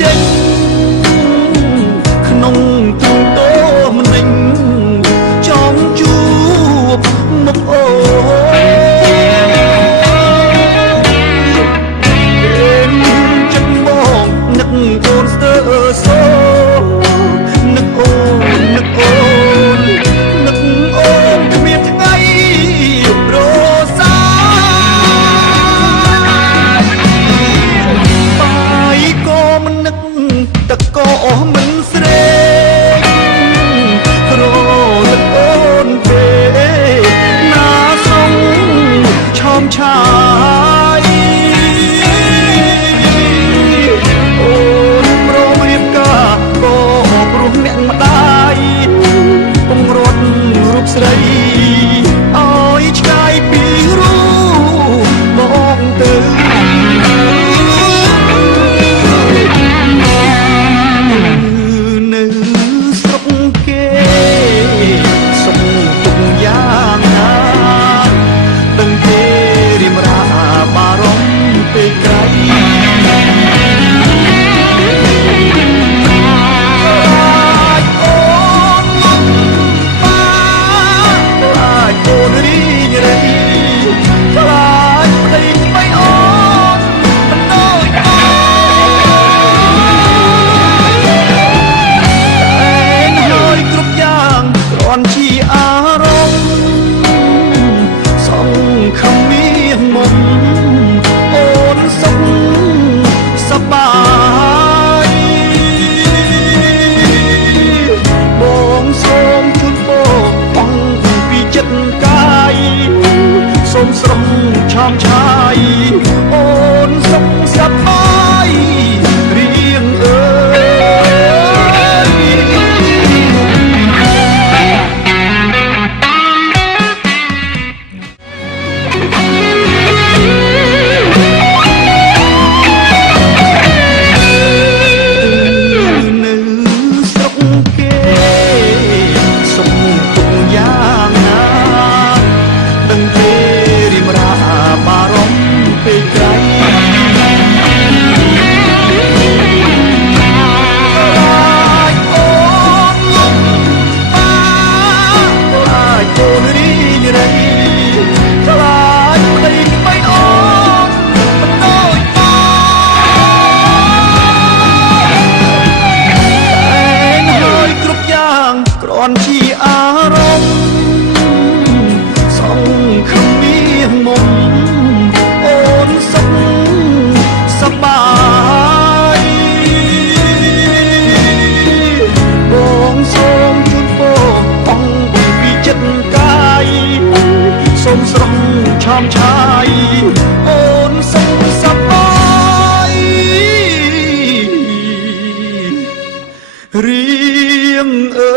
ចេញក្នុងទូតោមិនញចង់ជួបមុខអូចិត្តមកនឹកអូនស្ទើរសូនឹកអូននឹកអូននឹកអូនគ្មានថ្ងៃរសាបាយក៏មិននឹកទឹកក៏មិនស្រេករលឹកអូនទេណាសុំឆោមឆាយអូនរមរៀបការក៏ព្រោះអ្នកម្ដាយពងរត់រូបស្រីអើយឆ្ងាយពីរូបបងទៅនៅស្រុកគេសុំទុកយ៉ាងណាដឹងទេរិមរាបារម្ភពេលក្រៃជាអារម្មណ៍សង្ឃឹមមានមុំអូនសុខសប្បាយបងសូមជូនបងអង្គពីចិត្តកាយសូមស្រង់ឆោមឆាយអូនសុខសប្បាយរៀងអើជាអារម្មណ៍សង្ឃឹមមានមុំអូនសុខសប្បាយបងសូមជូនបងអង្គពីចិត្តកាយសូមស្រង់ឆោមឆាយអូនសុខសប្បាយរៀងអើ